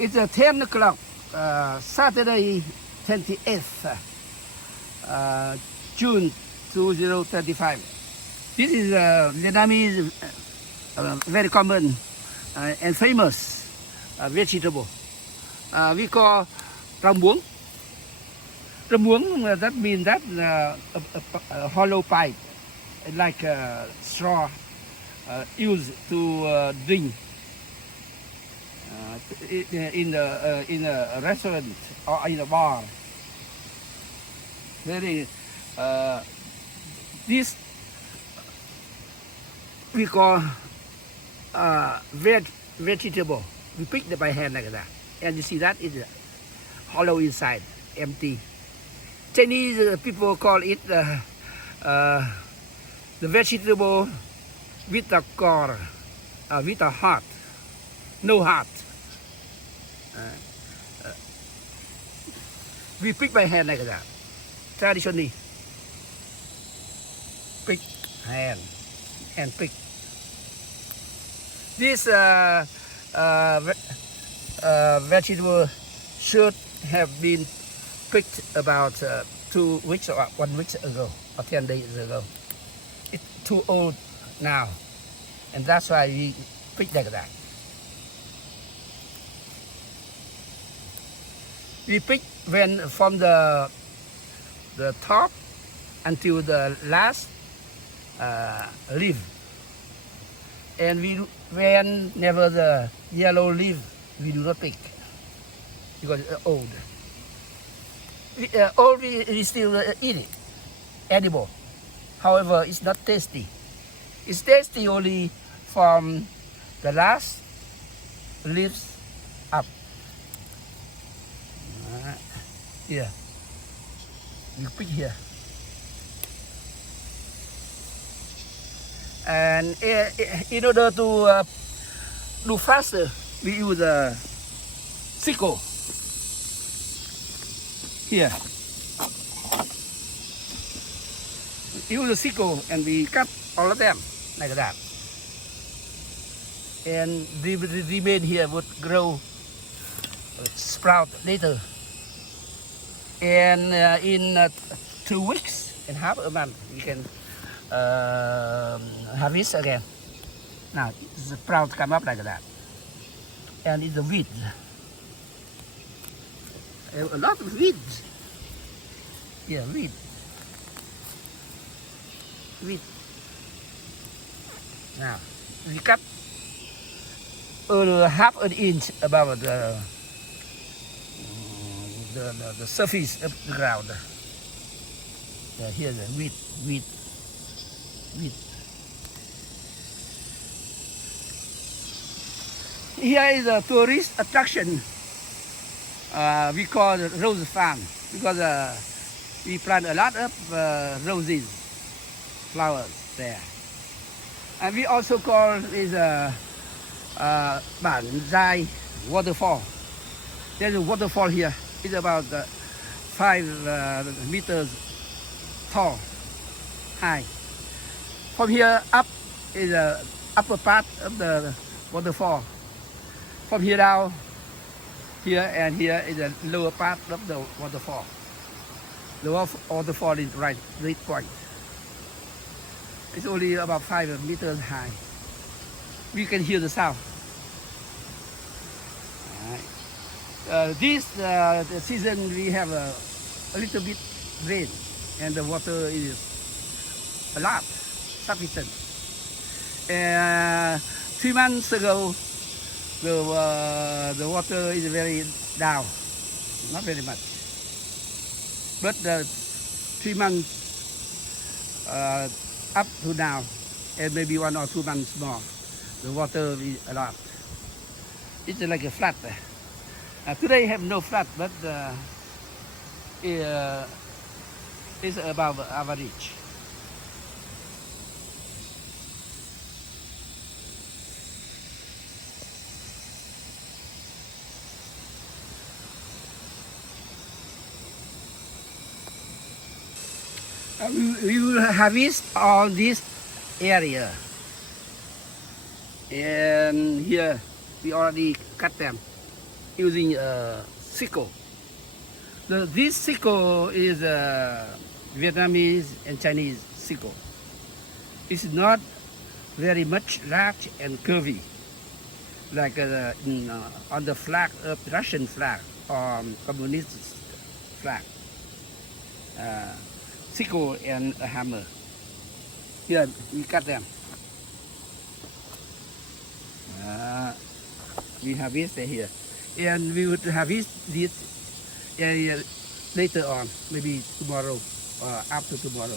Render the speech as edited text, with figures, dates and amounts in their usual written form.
It's 10 o'clock, Saturday 28th, June 2025. This is Vietnamese, very common and famous vegetable. We call rau muống. Rau muống, that means that a hollow pipe, like straw, used to drink in a restaurant or in a bar. Very this we call vegetable. We pick it by hand like that, and you see that it's hollow inside, empty. Chinese people call it the vegetable with a core, with a heart, no heart. We pick by hand like that. Traditionally, pick hand pick. This vegetable should have been picked about 2 weeks or 1 week ago or 10 days ago. It's too old now, and that's why we pick like that. We pick when from the top until the last leaf, and when never the yellow leaf we do not pick because it's old. We still eat it, edible. However, it's not tasty. It's tasty only from the last leaves up. Here, you pick here, and in order to do faster, we use a sickle. Here, use a sickle, and we cut all of them like that, and the remain here would grow, sprout later. And in 2 weeks and half a month, we can harvest again. Now the sprout come up like that, and it's a weed. A lot of weeds. Yeah, weed. Now we cut half an inch above the surface of the ground. Here's the weed. Here is a tourist attraction. We call it rose farm because we plant a lot of roses, flowers there. And we also call it Bản Dai waterfall. There's a waterfall here. It's about 5 meters tall, high. From here up is the upper part of the waterfall. From here down, here and here is the lower part of the waterfall. The waterfall is right point. It's only about 5 meters high. We can hear the sound. All right. This season we have a little bit rain, and the water is a lot, sufficient. 3 months ago, the water is very down, not very much. But 3 months up to now, and maybe 1 or 2 months more, the water is a lot. It's like a flood. Today have no flood, but it's above average. We will harvest all this area, and here we already cut them using a sickle. This sickle is Vietnamese and Chinese sickle. It's not very much large and curvy, like on the flag of Russian flag or communist flag. Sickle and a hammer. Here we cut them. We harvest here, and we would harvest this area later on, maybe tomorrow or after tomorrow.